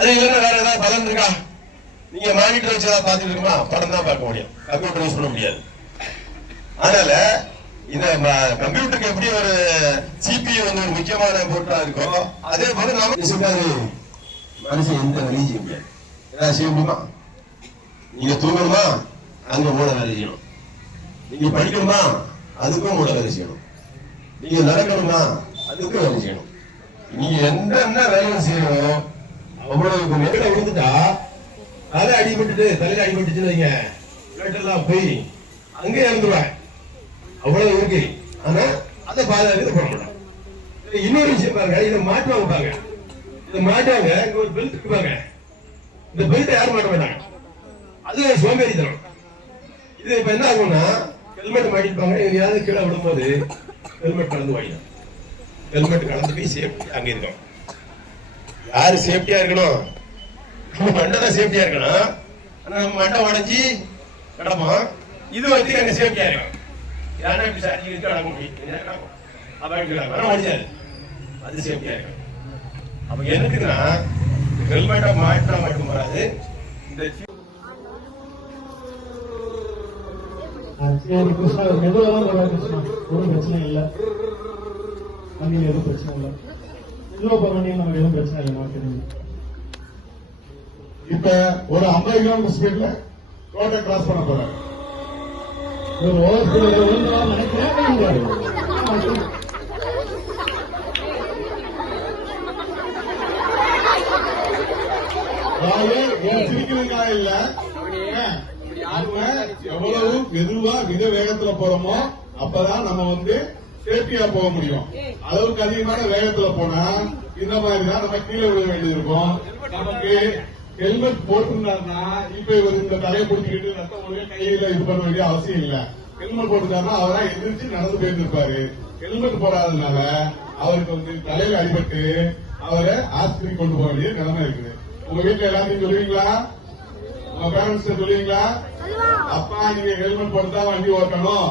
அதே வேற வேற ஏதாவது பலன் இருக்கா? நீங்க மானிட்டர் வச்சு ஏதாவது பார்த்துட்டு படம் தான் பார்க்க முடியும். கம்ப்யூட்டர் யூஸ் பண்ண முடியாது. அதனால இந்த கம்ப்யூட்டருக்கு எப்படி ஒரு சிபியூ வந்து ஒரு முக்கியமான பொருட்டா இருக்கோ அதே போல நம்ம சிக்காது மனுஷன் எந்த வேலையும் செய்ய முடியாது. ஏதாவது செய்ய முடியுமா? நீங்க தூங்கணுமா? அங்க மூளை வேலை செய்யணும். நீங்க படிக்கணுமா? அதுக்கும் மூளை வேலை செய்யணும். நீங்க நடக்கணுமா? அதுக்கும் வேலை செய்யணும். நீங்க என்னென்ன வேலையும் செய்யணும் அவ்வளவு மேல விழுந்துட்டா? தலை அடிபட்டுட்டு தலையில அடிபட்டுச்சுன்னு வைங்க. blood போய் அங்கே இறந்துருவேன். அவ்வளவு இருக்கு. ஆனா அதை பாதுகாக்கிறது போட மாட்டாங்க இன்னொரு விஷயம் பாருங்க. இதை மாட்டுவாங்க பாருங்க. இதை மாட்டாங்க இங்க ஒரு பெல்ட் இருப்பாங்க இந்த பெல்ட் யாரும் மாட்ட மாட்டாங்க? அது சோம்பேறி தரும் இது இப்ப என்ன ஆகும்னா ஹெல்மெட் மாட்டிருப்பாங்க எங்கேயாவது கீழே விடும்போது ஹெல்மெட் கலந்து வாங்கிடும். ஹெல்மெட் கலந்து போய் சேஃப்டி அங்கே இருக்கும் யாரு சேஃப்டியா இருக்கணும்? நம்ம மண்டை தான் சேஃப்டியா இருக்கணும். ஆனா நம்ம மண்டை உடைஞ்சி கிடப்போம் இது வந்து எனக்கு சேஃப்டியா இருக்கும் யானை இப்படி சாட்சி முடியும்? என்ன நடக்கும்? அது சேஃப்டியா இருக்கும் அப்ப எனக்குன்னா ஹெல்மெட்டை மாட்டினா மட்டும் வராது இந்த சரி கிருஷ்ணா மெதுவாக பிரச்சனை இல்லை. வண்டியில் எதுவும் பிரச்சனை இல்லை. மெதுவாக போற வண்டியில் நமக்கு எதுவும் பிரச்சனை இல்லை நமக்கு தெரிஞ்சு. இப்ப ஒரு ஐம்பது கிலோமீட்டர் ஸ்பீட்ல ரோட்டை கிராஸ் பண்ண போறாரு. ஒரு ஓவர் ஸ்பீடில் விழுந்தலாம் நினைக்கிறேன் சிரிக்கிறதுக்காக இல்ல. எவ்வளவு மெதுவா மிக வேகத்துல போறோமோ அப்பதான் நம்ம வந்து சேஃப்டியா போக முடியும். அளவுக்கு அதிகமான வேகத்துல போனா இந்த மாதிரி தான் நம்ம கீழே விழ வேண்டியது இருக்கும் நமக்கு ஹெல்மெட் போட்டிருந்தாருன்னா இப்ப இவர் இந்த தலையை பிடிச்சிக்கிட்டு ரத்தம் ஒழுங்க கையில இது பண்ண வேண்டிய அவசியம் இல்ல. ஹெல்மெட் போட்டிருந்தாருன்னா அவரா எதிர்த்து நடந்து போயிருந்திருப்பாரு. ஹெல்மெட் போடாததுனால அவருக்கு வந்து தலையில அடிபட்டு அவரை ஆஸ்பத்திரி கொண்டு போக வேண்டிய நிலைமை இருக்குது. உங்க வீட்டுல எல்லாத்தையும் சொல்லுவீங்களா? உங்க பேரண்ட்ஸ் சொல்லுவீங்களா? அப்பா நீங்க ஹெல்மெட் போட்டு தான் வண்டி ஓட்டணும்.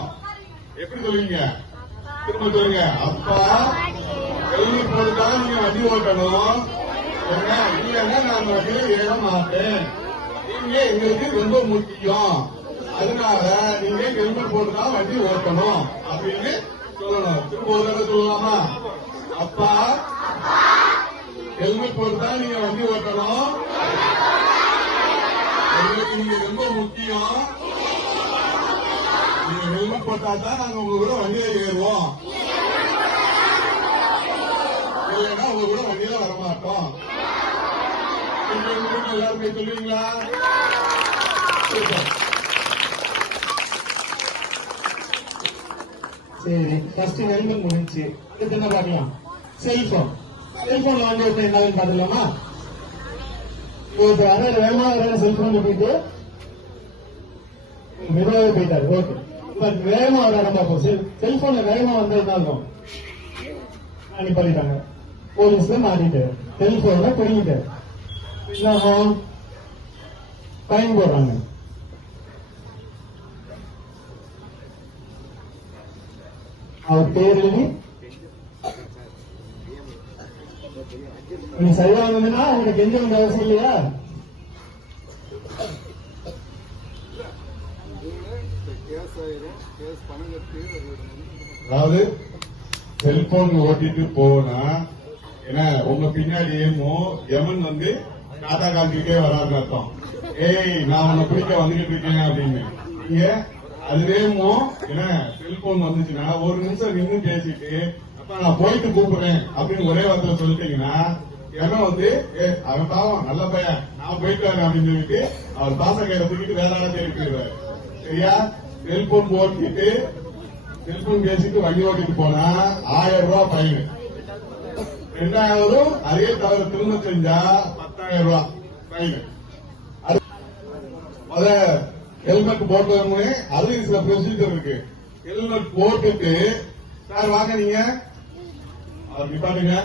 எப்படி சொல்லுவீங்க? திரும்ப சொல்லுங்க. அப்பா ஹெல்மெட் போட்டு தான் நீங்க வண்டி ஓட்டணும். இல்லைன்னா நான் அந்த வண்டியில ஏற மாட்டேன். நீங்க எங்களுக்கு ரொம்ப முக்கியம். அதனால நீங்க ஹெல்மெட் போட்டு தான் வண்டி ஓட்டணும் அப்படின்னு சொல்லணும். திரும்ப ஒரு தடவை சொல்லலாமா? அப்பா ஹெல்மெட் போட்டு தான் நீங்க வண்டி ஓட்டணும். எங்களுக்கு நீங்க ரொம்ப முக்கியம். போட்டா தான் நாங்க உங்க கூட வண்டியில ஏறுவோம். இல்லைன்னா உங்க கூட வண்டியில வரமாட்டோம். நீங்க உங்க எல்லாருமே சொல்லுவீங்களா? சரி. ஃபர்ஸ்ட் ஹெல்மெட் முடிஞ்சு. இது என்ன பார்க்கலாம்? செல்போன் செல்போன் வாங்கி வைப்ப என்னன்னு பாத்துக்கலாமா இப்போ அரை வேகமா வர செல்போன் போயிட்டு. மெதுவாகவே போயிட்டாரு ஓகே. இப்ப வேகமா வர இடம் பார்ப்போம் செல்போன்ல வேகமா வந்தா என்ன இருக்கும் அனுப்பி பண்ணிட்டாங்க போலீஸ்ல மாட்டிட்டு செல்போன்ல பிடிக்கிட்டு என்ன ஆகும் போடுறாங்க. அவர் பேர் எழுதி நீ சரியா வந்ததுன்னா உங்களுக்கு எந்த அவசியம் இல்லையா? அதாவது செல்போன் ஓட்டிட்டு போனா என்ன உங்க பின்னாடியேமோ எமன் வந்து டாடா காட்டிக்கிட்டே வராது அர்த்தம். ஏய் நான் உன்னை பிடிக்க வந்துகிட்டு இருக்கேன் அப்படின்னு. நீங்க அதுலேயுமோ என்ன செல்போன் வந்துச்சுன்னா ஒரு நிமிஷம் நின்று பேசிட்டு அப்ப நான் போயிட்டு கூப்பிடுறேன் அப்படின்னு ஒரே வார்த்தை சொல்லிட்டீங்கன்னா எவன் வந்து ஏ அவன் பாவம் நல்ல பையன் நான் போயிட்டு வரேன் அப்படின்னு சொல்லிட்டு அவர் பாசக்கையில தூக்கிட்டு வேற ஆளை தேடி போயிடுவாரு. சரியா? செல்போன் ஓட்டிட்டு செல்போன் பேசிட்டு வண்டி ஓட்டிட்டு போனா ஆயிரம் ரூபாய் ஃபைன் ரெண்டாயிரம் அதே தவிர திரும்ப செஞ்சா பத்தாயிரம் ரூபாய் ஃபைன் முத ஹெல்மெட் போட்டவங்க அதுலயும் சில ப்ரொசீஜர் இருக்கு. ஹெல்மெட் போட்டுட்டு சார் வாங்க நீங்க. அவர் நிப்பாட்டுங்க.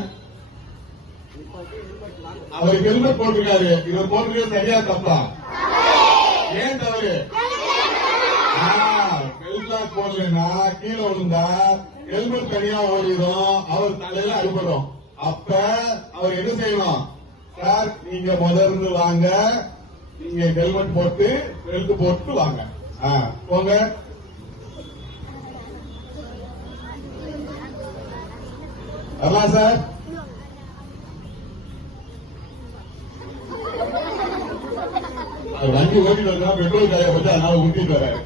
அவர் ஹெல்மெட் போட்டிருக்காரு. இவர் போட்டிருக்கிறது சரியா தப்பா? ஏன் தவறு? ஹெல்மெட் போடலன்னா கீழே விழுந்தா ஹெல்மெட் தனியா ஓடிடும். அவர் தலையில அடிபடும். அப்ப அவர் என்ன செய்யணும்? சார் நீங்க முதல்ல வாங்க. நீங்க ஹெல்மெட் போட்டு பெல்ட் போட்டு வாங்க. போங்க. வரலாம் சார். வண்டி ஓட்டிட்டு வந்தா பெட்ரோல் காய போச்சு அதனால ஊட்டிட்டு வர்றாரு